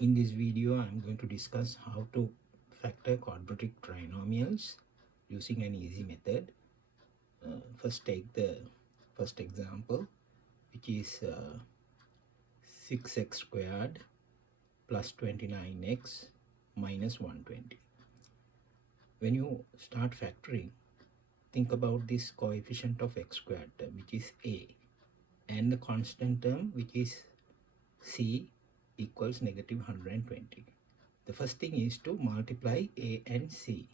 In this video, I'm going to discuss how to factor quadratic trinomials using an easy method. First, take the first example, which is 6x squared plus 29x minus 120. When you start factoring, think about this coefficient of x squared term, which is a, and the constant term, which is c, equals negative 120. The first thing is to multiply a and c.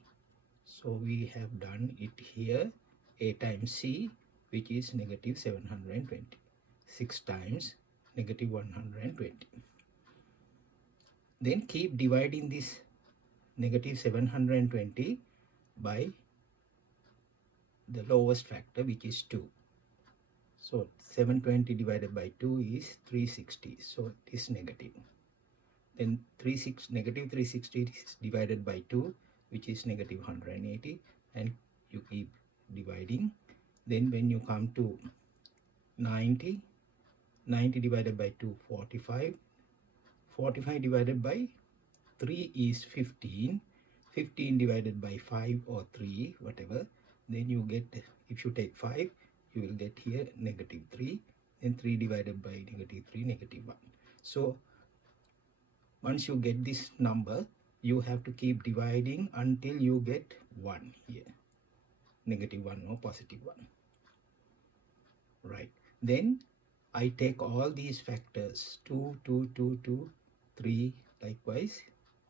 So we have done it here. A times c, which is negative 720. 6 times negative 120. Then keep dividing this negative 720 by the lowest factor, which is 2. So 720 divided by 2 is 360. So it is negative. Then negative 360 is divided by 2, which is negative 180, and you keep dividing. Then when you come to 90 divided by 2, 45. 45 divided by 3 is 15. 15 divided by 5 or 3, whatever. Then you get, if you take 5, you will get here negative 3. Then 3 divided by negative 3, negative 1. So once you get this number, you have to keep dividing until you get 1 here. Negative 1 or positive 1. Right. Then I take all these factors, 2, 2, 2, 2, 3, likewise,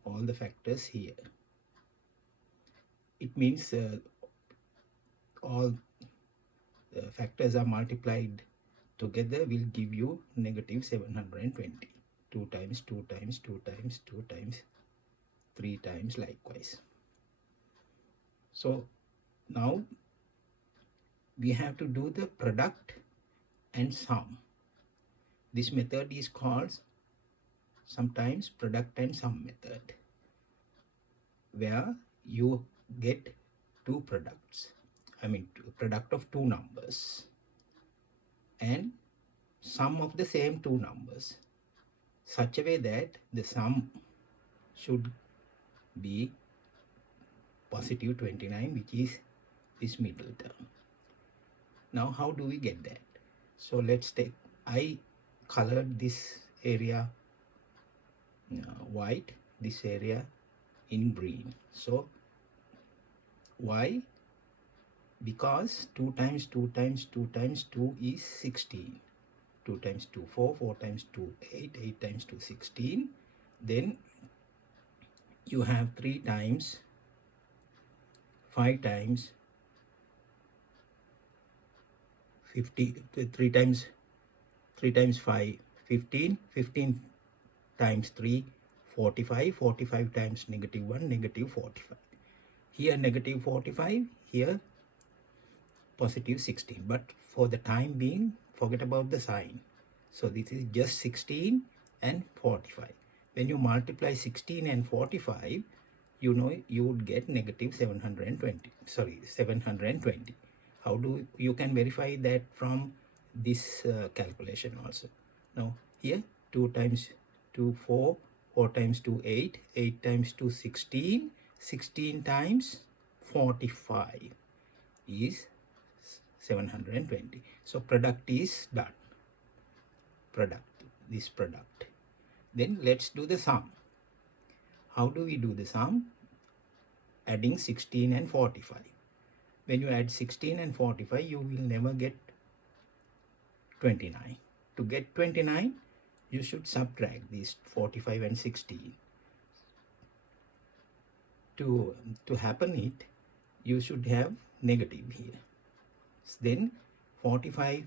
all the factors here. It means all factors are multiplied together will give you negative 720. 2 times, 2 times, 2 times, 2 times, 3 times, likewise. So now we have to do the product and sum. This method is called sometimes product and sum method, where you get two products. Product of two numbers and sum of the same two numbers, such a way that the sum should be positive 29, which is this middle term. Now how do we get that? So let's take, I colored this area white, this area in green. So why? Because 2 times 2 times 2 times 2 is 16. 2 times 2, 4, 4 times 2, 8, 8 times 2, 16. Then you have 3 times 5 times 50, 3 times 5, 15, 15 times 3, 45, 45 times negative 1, negative 45. Here negative 45, here positive 16. But for the time being, forget about the sign. So this is just 16 and 45. When you multiply 16 and 45, you know you would get negative 720. Sorry, 720. How do you can verify that from this calculation also? Now here 2 times 2, 4, 4 times 2, 8, 8 times 2, 16, 16 times 45 is 720. So product is done. This product. Then let's do the sum. How do we do the sum? Adding 16 and 45. When you add 16 and 45, you will never get 29. To get 29, you should subtract these 45 and 16. To happen it, you should have negative here. Then 45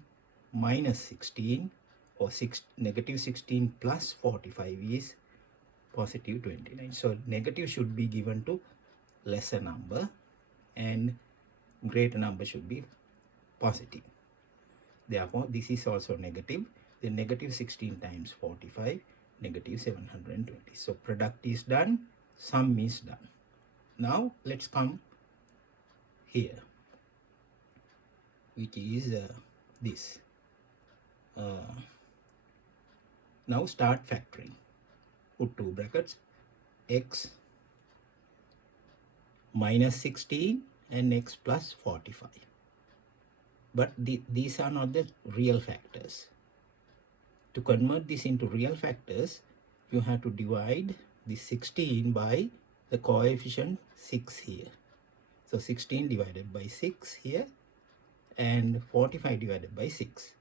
minus 16 or negative 16 plus 45 is positive 29. So negative should be given to lesser number and greater number should be positive. Therefore, this is also negative. The negative 16 times 45, negative 720. So product is done, sum is done. Now let's come here, which is this. Now start factoring. put two brackets, x minus 16 and x plus 45. But these are not the real factors. To convert this into real factors, you have to divide the 16 by the coefficient 6 here. So 16 divided by 6 here and 45 divided by 6.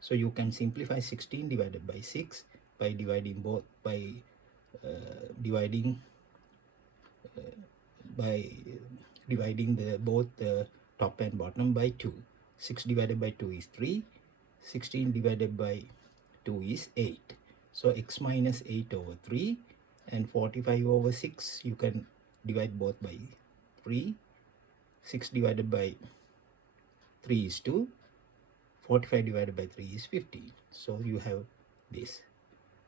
So you can simplify 16 divided by 6 by dividing both both the top and bottom by 2. 6 divided by 2 is 3. 16 divided by 2 is 8. So x minus 8 over 3 and 45 over 6, you can divide both by 3. 6 divided by 3 is 2. 45 divided by 3 is 15. So you have this.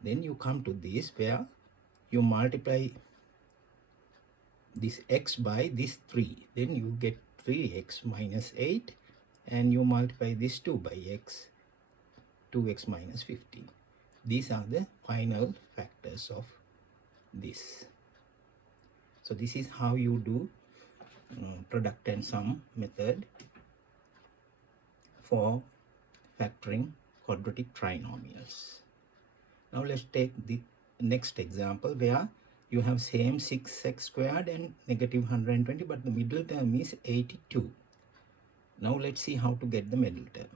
Then you come to this where you multiply this x by this 3. Then you get 3x minus 8 and you multiply this 2 by x, 2x minus 15. These are the final factors of this. So this is how you do product and sum method for factoring quadratic trinomials. Now let's take the next example where you have same 6x squared and negative 120, but the middle term is 82. Now let's see how to get the middle term.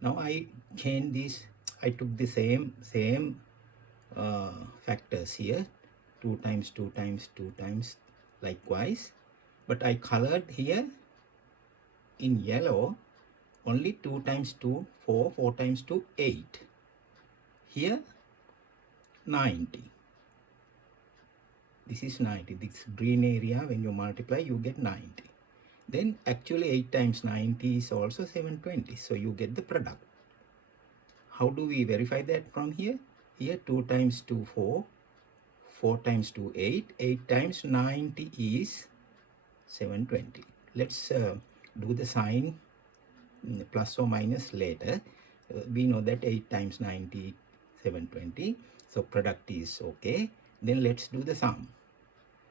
Now I changed this. I took the same factors here, 2 times 2 times 2 times likewise, but I colored here in yellow only 2 times 2, 4, 4 times 2, 8. Here 90. This is 90. This green area, when you multiply, you get 90. Then actually 8 times 90 is also 720. So you get the product. How do we verify that from here? Here 2 times 2, 4. 4 times 2, 8. 8 times 90 is 720. Let's do the sign plus or minus later. We know that 8 times 90, 720. So product is okay. Then let's do the sum.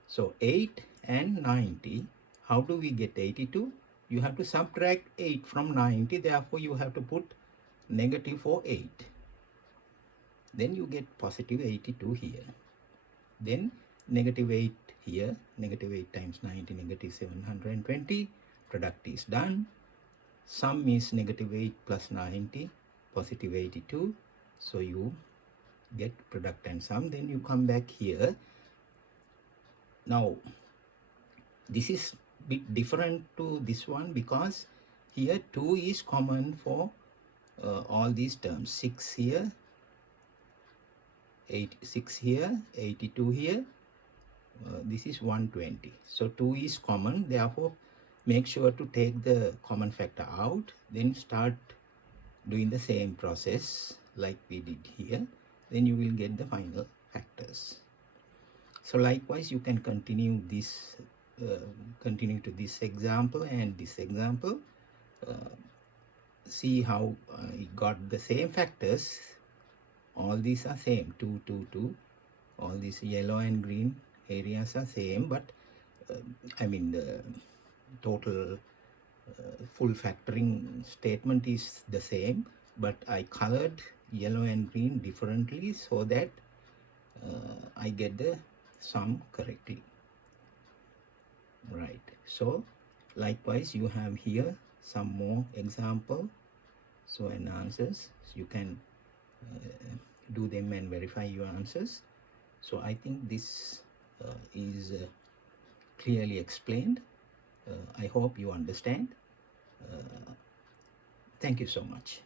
So 8 and 90. How do we get 82? You have to subtract 8 from 90. Therefore, you have to put negative for 8. Then you get positive 82 here. Then negative 8 here. Negative 8 times 90, negative 720. Product is done. Sum is negative 8 plus 90, positive 82. So you get product and sum. Then you come back here. Now, this is a bit different to this one because here 2 is common for all these terms. 6 here, 6 here, 82 here. This is 120. So 2 is common. Therefore, make sure to take the common factor out. Then start doing the same process like we did here. Then you will get the final factors. So likewise, you can continue this, continue to this example and this example. See how you got the same factors. All these are same, 2, 2, 2. All these yellow and green areas are same, but I mean the total full factoring statement is the same, but I colored yellow and green differently so that I get the sum correctly. Right. So likewise, you have here some more example and answers. So you can do them and verify your answers. So I think this is clearly explained. I hope you understand. Thank you so much.